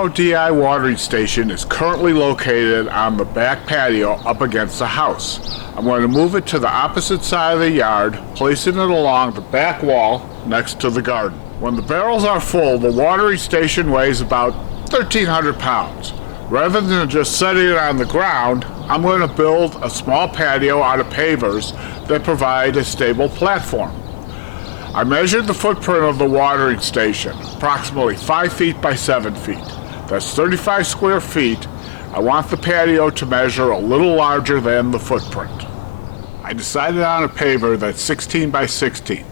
RODI watering station is currently located on the back patio up against the house. I'm going to move it to the opposite side of the yard, placing it along the back wall next to the garden. When the barrels are full, the watering station weighs about 1,300 pounds. Rather than just setting it on the ground, I'm going to build a small patio out of pavers that provide a stable platform. I measured the footprint of the watering station, approximately 5 feet by 7 feet. That's 35 square feet. I want the patio to measure a little larger than the footprint. I decided on a paver that's 16 by 16.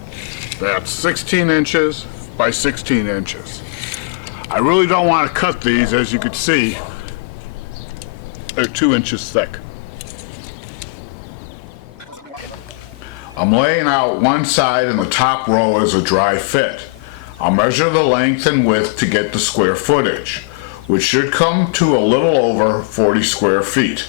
That's 16 inches by 16 inches. I really don't want to cut these, as you can see. They're 2 inches thick. I'm laying out one side and the top row as a dry fit. I'll measure the length and width to get the square footage, which should come to a little over 40 square feet.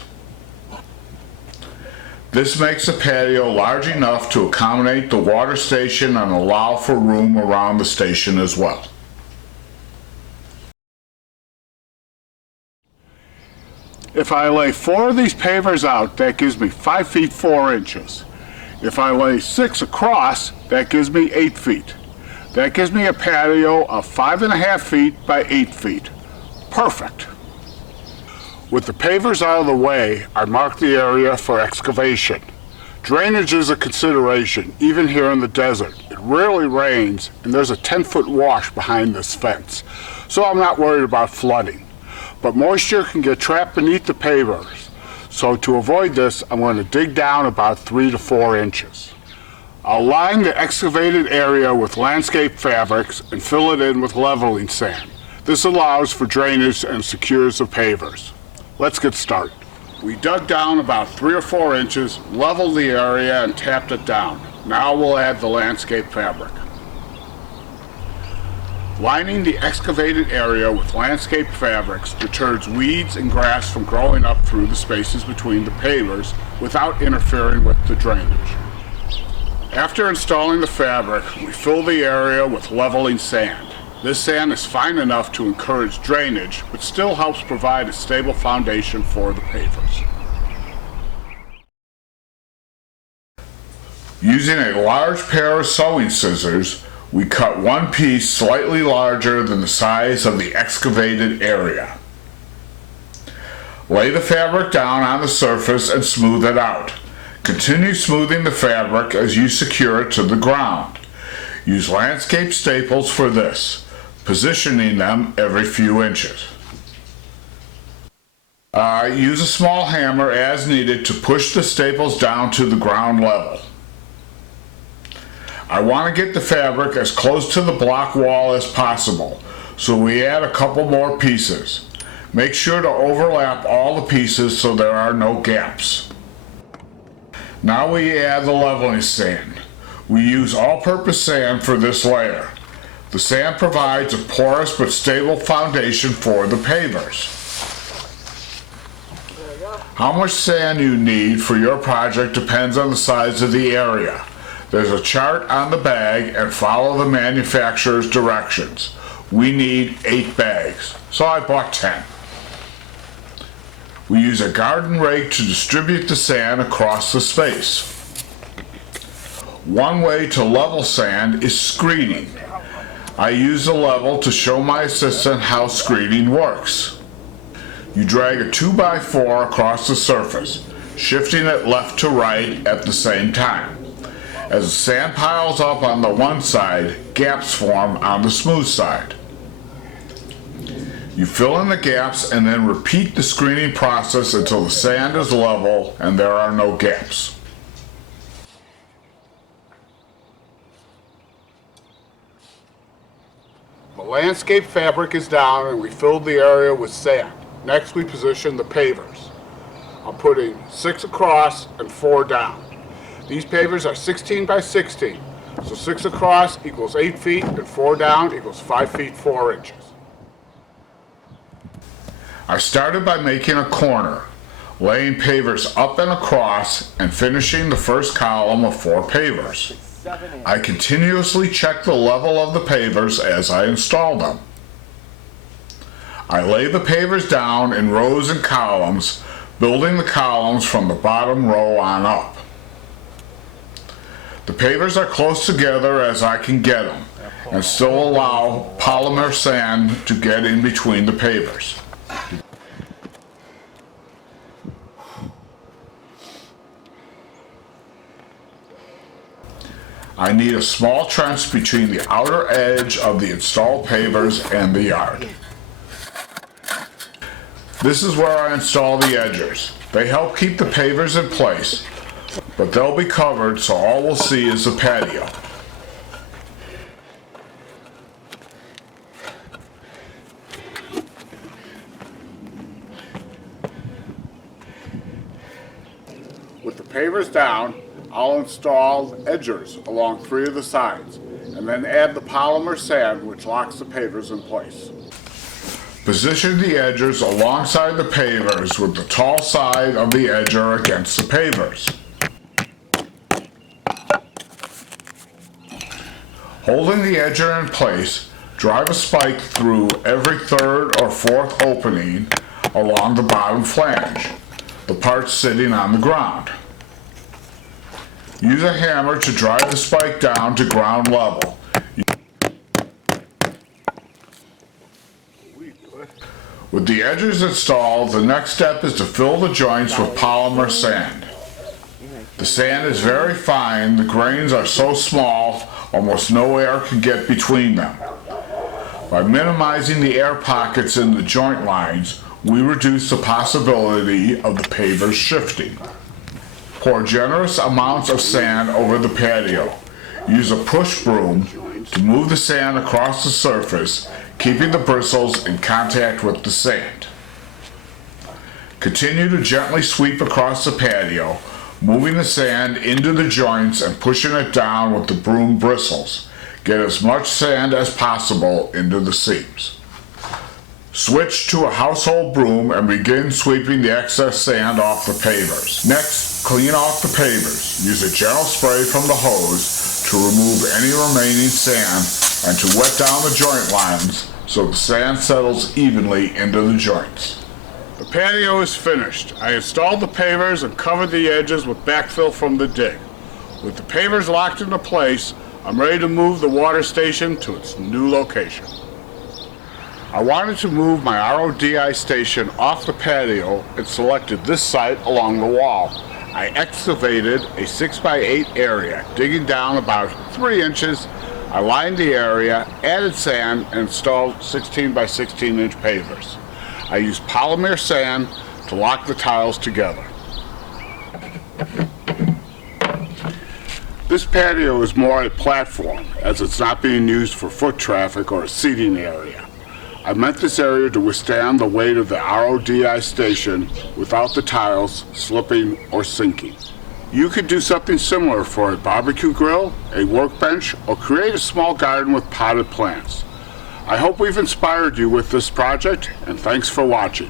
This makes the patio large enough to accommodate the water station and allow for room around the station as well. If I lay 4 of these pavers out, that gives me 5 feet 4 inches. If I lay 6 across, that gives me 8 feet. That gives me a patio of 5.5 feet by 8 feet. Perfect. With the pavers out of the way, I marked the area for excavation. Drainage is a consideration, even here in the desert. It rarely rains, and there's a 10-foot wash behind this fence, so I'm not worried about flooding. But moisture can get trapped beneath the pavers. So to avoid this, I'm going to dig down about 3 to 4 inches. I'll line the excavated area with landscape fabrics and fill it in with leveling sand. This allows for drainage and secures the pavers. Let's get started. We dug down about 3 or 4 inches, leveled the area, and tapped it down. Now we'll add the landscape fabric. Lining the excavated area with landscape fabrics deters weeds and grass from growing up through the spaces between the pavers without interfering with the drainage. After installing the fabric, we fill the area with leveling sand. This sand is fine enough to encourage drainage, but still helps provide a stable foundation for the pavers. Using a large pair of sewing scissors, we cut one piece slightly larger than the size of the excavated area. Lay the fabric down on the surface and smooth it out. Continue smoothing the fabric as you secure it to the ground. Use landscape staples for this, positioning them every few inches. Use a small hammer as needed to push the staples down to the ground level. I want to get the fabric as close to the block wall as possible, so we add a couple more pieces. Make sure to overlap all the pieces so there are no gaps. Now we add the leveling sand. We use all-purpose sand for this layer. The sand provides a porous but stable foundation for the pavers. How much sand you need for your project depends on the size of the area. There's a chart on the bag, and follow the manufacturer's directions. We need 8 bags, so I bought 10. We use a garden rake to distribute the sand across the space. One way to level sand is screening. I use a level to show my assistant how screening works. You drag a 2x4 across the surface, shifting it left to right at the same time. As the sand piles up on the one side, gaps form on the smooth side. You fill in the gaps and then repeat the screening process until the sand is level and there are no gaps. The landscape fabric is down and we filled the area with sand. Next we position the pavers. I'm putting 6 across and 4 down. These pavers are 16 by 16, so 6 across equals 8 feet and 4 down equals 5 feet 4 inches. I started by making a corner, laying pavers up and across and finishing the first column of 4 pavers. I continuously check the level of the pavers as I install them. I lay the pavers down in rows and columns, building the columns from the bottom row on up. The pavers are close together as I can get them, and still allow polymer sand to get in between the pavers. I need a small trench between the outer edge of the installed pavers and the yard. This is where I install the edgers. They help keep the pavers in place, but they'll be covered so all we'll see is the patio. With the pavers down, I'll install edgers along 3 of the sides, and then add the polymer sand which locks the pavers in place. Position the edgers alongside the pavers with the tall side of the edger against the pavers. Holding the edger in place, drive a spike through every 3rd or 4th opening along the bottom flange, the part sitting on the ground. Use a hammer to drive the spike down to ground level. With the edges installed, the next step is to fill the joints with polymer sand. The sand is very fine, the grains are so small, almost no air can get between them. By minimizing the air pockets in the joint lines, we reduce the possibility of the pavers shifting. Pour generous amounts of sand over the patio. Use a push broom to move the sand across the surface, keeping the bristles in contact with the sand. Continue to gently sweep across the patio, moving the sand into the joints and pushing it down with the broom bristles. Get as much sand as possible into the seams. Switch to a household broom and begin sweeping the excess sand off the pavers. Next, clean off the pavers. Use a gentle spray from the hose to remove any remaining sand and to wet down the joint lines so the sand settles evenly into the joints. The patio is finished. I installed the pavers and covered the edges with backfill from the dig. With the pavers locked into place, I'm ready to move the water station to its new location. I wanted to move my RODI station off the patio and selected this site along the wall. I excavated a 6x8 area, digging down about 3 inches. I lined the area, added sand, and installed 16 by 16 inch pavers. I used polymer sand to lock the tiles together. This patio is more a platform, as it's not being used for foot traffic or a seating area. I meant this area to withstand the weight of the RODI station without the tiles slipping or sinking. You could do something similar for a barbecue grill, a workbench, or create a small garden with potted plants. I hope we've inspired you with this project, and thanks for watching.